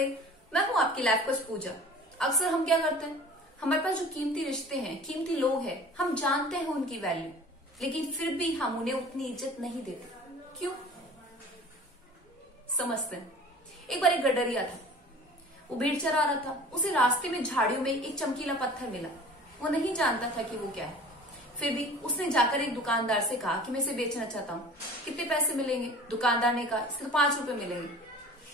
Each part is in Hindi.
नमस्ते, मैं हूं आपकी लाइफ कोच पूजा। अक्सर हम क्या करते हैं, हमारे पास जो कीमती रिश्ते हैं, कीमती लोग हैं, हम जानते हैं उनकी वैल्यू, लेकिन फिर भी हम उन्हें उतनी इज्जत नहीं देते। क्यों? समझते हैं। एक बार एक गडरिया था, वो भेड़ चरा रहा था। उसे रास्ते में झाड़ियों में एक चमकीला पत्थर मिला। वो नहीं जानता था कि वो क्या है, फिर भी उसने जाकर एक दुकानदार से कहा कि मैं इसे बेचना चाहता हूँ, कितने पैसे मिलेंगे? दुकानदार ने कहा इसके तो 5 रुपए मिलेंगे।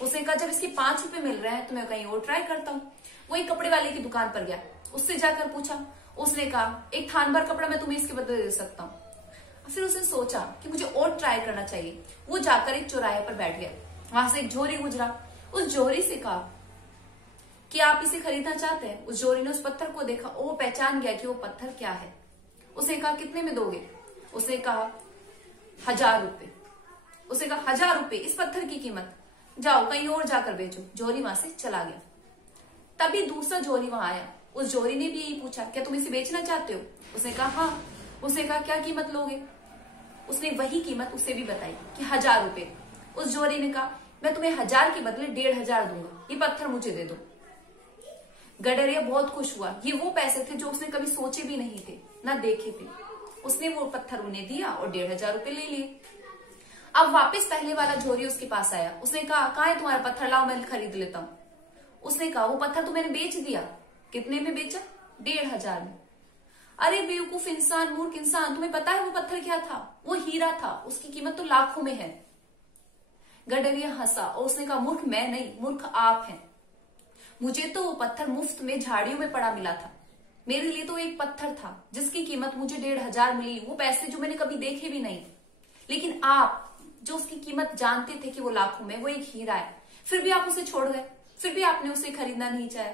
उसने कहा जब इसके 5 रुपए मिल रहे हैं तो मैं कहीं और ट्राई करता हूँ। वो एक कपड़े वाले की दुकान पर गया, उससे जाकर पूछा। उसने कहा एक थान भर कपड़ा मैं तुम्हें इसके बदले दे सकता हूँ। फिर उसने सोचा कि मुझे और ट्राई करना चाहिए। वो जाकर एक चौराहे पर बैठ गया। वहां से एक जोहरी गुजरा। उस जोहरी से कहा कि आप इसे खरीदना चाहते हैं? उस जोहरी ने उस पत्थर को देखा और वो पहचान गया कि वो पत्थर क्या है। उसने कहा कितने में दोगे? उसने कहा 1000 रुपए। उसने कहा 1000 रुपए इस पत्थर की कीमत, जाओ कहीं और जाकर बेचो। जोहरी वहां से चला गया। तभी दूसरा जोहरी वहां आया। उस जोहरी ने भी यही पूछा, क्या तुम इसे बेचना चाहते हो? उसने कहा हाँ। उसने कहा क्या कीमत लोगे? उसने वही कीमत उसे भी बताई कि 1000 रुपए। उस जोहरी ने कहा मैं तुम्हें 1000 के बदले 1500 दूंगा, ये पत्थर मुझे दे दो। गडरिया बहुत खुश हुआ। ये वो पैसे थे जो उसने कभी सोचे भी नहीं थे, ना देखे थे। उसने वो पत्थर उन्हें दिया और 1500 रुपए ले लिए। अब वापस पहले वाला जोहरी उसके पास आया। उसने कहा कहाँ है तुम्हारा पत्थर, लाओ मैं खरीद लेता हूँ। उसने कहा वो पत्थर तो मैंने बेच दिया। कितने में बेचा? 1500 में। अरे बेवकूफ इंसान, मूर्ख इंसान, तुम्हें पता है वो पत्थर क्या था? वो हीरा था, उसकी कीमत तो लाखों में है। गडरिया हंसा और उसने कहा मूर्ख मैं नहीं, मूर्ख आप हैं। मुझे तो वो पत्थर मुफ्त में झाड़ियों में पड़ा मिला था। मेरे लिए तो एक पत्थर था जिसकी कीमत मुझे 1500 मिली, वो पैसे जो मैंने कभी देखे भी नहीं। लेकिन आप जो उसकी कीमत जानते थे कि वो लाखों में, वो एक हीरा है, फिर भी आप उसे छोड़ गए, फिर भी आपने उसे खरीदना नहीं चाहा।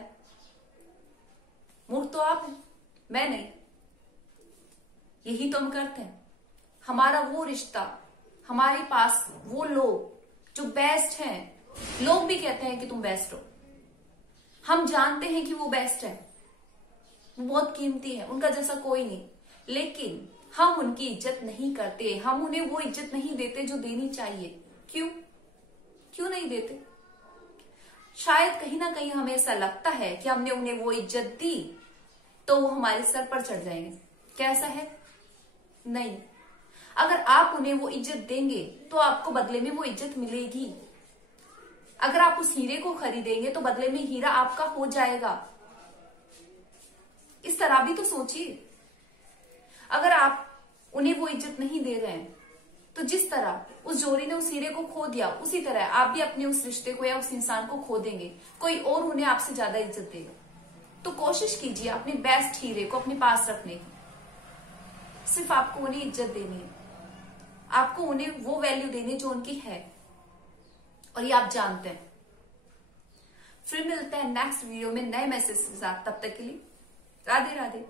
मूर्ख तो आप हैं, मैं नहीं। यही तो हम करते हैं। हमारा वो रिश्ता, हमारे पास वो लोग जो बेस्ट हैं, लोग भी कहते हैं कि तुम बेस्ट हो, हम जानते हैं कि वो बेस्ट है, वो बहुत कीमती है, उनका जैसा कोई नहीं, लेकिन हम उनकी इज्जत नहीं करते, हम उन्हें वो इज्जत नहीं देते जो देनी चाहिए। क्यों? क्यों नहीं देते? शायद कहीं ना कहीं हमें ऐसा लगता है कि हमने उन्हें वो इज्जत दी तो वो हमारे सर पर चढ़ जाएंगे। क्या ऐसा है? नहीं। अगर आप उन्हें वो इज्जत देंगे तो आपको बदले में वो इज्जत मिलेगी। अगर आप उस हीरे को खरीदेंगे तो बदले में हीरा आपका हो जाएगा। इस तरह भी तो सोचिए। अगर आप उन्हें वो इज्जत नहीं दे रहे हैं तो जिस तरह उस जोहरी ने उस हीरे को खो दिया, उसी तरह आप भी अपने उस रिश्ते को या उस इंसान को खो देंगे। कोई और उन्हें आपसे ज्यादा इज्जत देगा। तो कोशिश कीजिए अपने बेस्ट हीरे को अपने पास रखने की। सिर्फ आपको उन्हें इज्जत देनी है, आपको उन्हें वो वैल्यू देनी जो उनकी है, और ये आप जानते हैं। फिर मिलते हैं नेक्स्ट वीडियो में नए मैसेज के साथ। तब तक के लिए राधे राधे।